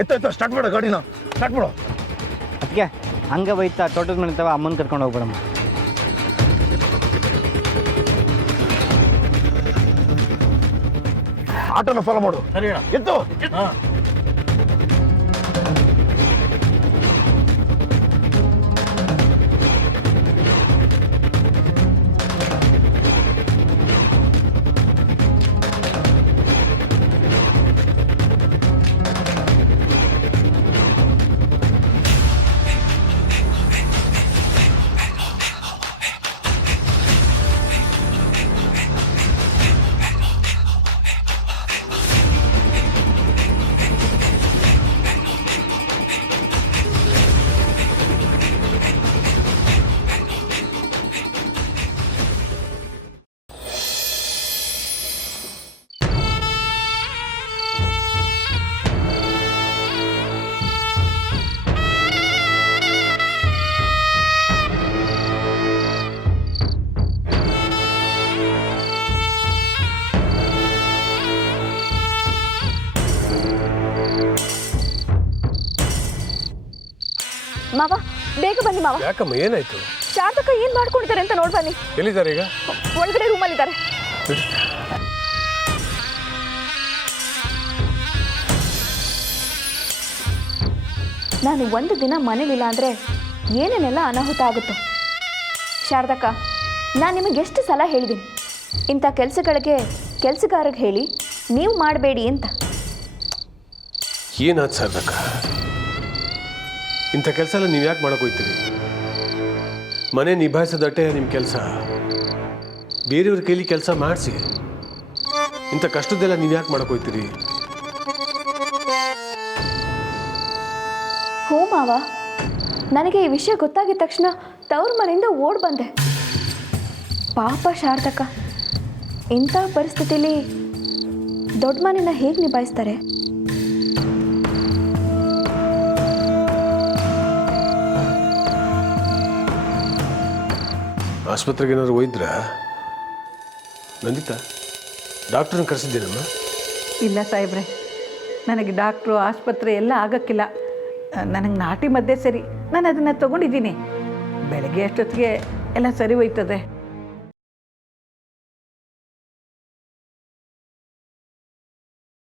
ಎತ್ತ ಸ್ಟಾರ್ಟ್ ಮಾಡು ಗಾಡಿನ ಸ್ಟಾರ್ಟ್ ಮಾಡು. ಅದಕ್ಕೆ ಹಂಗೆ ಬೈತಾ ತೋಟದ ಮನೆ ತವ ಅಮ್ಮನ ಕರ್ಕೊಂಡು ಹೋಗ್ಬಿಡಮ್ಮ. ಆಟೋನ ಫಾಲೋ ಮಾಡು. ಸರಿ ಎತ್ತು. ಮಾವ ಬೇಗ ಬನ್ನಿ ಮಾವ. ಯಾಕಮ್ಮ ಏನಾಯ್ತು? ಶಾರದಕ್ಕ ಏನ್ ಮಾಡ್ಕೊಂಡಿದ್ದಾರೆ ಅಂತ ನೋಡ್ ಬನ್ನಿ. ಎಲ್ಲಿದ್ದಾರೆ ಈಗ? ಒಳಗಡೆ ರೂಮಲ್ಲಿ ಇದ್ದಾರೆ. ನಾನು ಒಂದು ದಿನ ಮನೇಲಿಲ್ಲ ಅಂದ್ರೆ ಏನೇನೆಲ್ಲ ಅನಾಹುತ ಆಗುತ್ತೆ. ಶಾರದಕ್ಕ, ನಾನು ನಿಮಗೆ ಎಷ್ಟು ಸಲ ಹೇಳಿದ್ದೀನಿ, ಇಂಥ ಕೆಲಸಗಳಿಗೆ ಕೆಲಸಗಾರರಿಗೆ ಹೇಳಿ ನೀವು ಮಾಡಬೇಡಿ ಅಂತ. ಏನಾಯ್ತು ಶಾರದಕ್ಕ? ಇಂಥ ಕೆಲಸ ಎಲ್ಲ ನೀವು ಯಾಕೆ ಮಾಡಕ್ಕೆ ಹೋಗ್ತೀರಿ? ಮನೆ ನಿಭಾಯಿಸೋದಟ್ಟೆ ನಿಮ್ಮ ಕೆಲಸ. ಬೇರೆಯವ್ರ ಕೈಲಿ ಕೆಲಸ ಮಾಡಿಸಿ ಇಂಥ ಕಷ್ಟದೆಲ್ಲ ನೀವು ಯಾಕೆ ಮಾಡಕ್ಕೆ ಹೋಗ್ತೀರಿ? ಹೋ ಮಾವ, ನನಗೆ ಈ ವಿಷಯ ಗೊತ್ತಾಗಿದ ತಕ್ಷಣ ತವ್ರ ಮನೆಯಿಂದ ಓಡ್ ಬಂದೆ. ಪಾಪ ಶಾರದಕ್ಕ, ಇಂಥ ಪರಿಸ್ಥಿತಿಲಿ ದೊಡ್ಡ ಮನೆನ ಹೇಗೆ ನಿಭಾಯಿಸ್ತಾರೆ? ಆಸ್ಪತ್ರೆಗೆ ಏನಾದ್ರು ಹೋಯ್ದ್ರ? ನಂದಿತಾ, ಡಾಕ್ಟ್ರನ್ನ ಕರೆಸಿದ್ದೇನಮ್ಮ? ಇಲ್ಲ ಸಾಹೇಬ್ರೆ, ನನಗೆ ಡಾಕ್ಟ್ರು ಆಸ್ಪತ್ರೆ ಎಲ್ಲ ಆಗೋಕ್ಕಿಲ್ಲ. ನನಗೆ ನಾಟಿ ಮದ್ದೆ ಸರಿ, ನಾನು ಅದನ್ನು ತೊಗೊಂಡಿದ್ದೀನಿ. ಬೆಳಗ್ಗೆ ಅಷ್ಟೊತ್ತಿಗೆ ಎಲ್ಲ ಸರಿ ಹೋಯ್ತದೆ.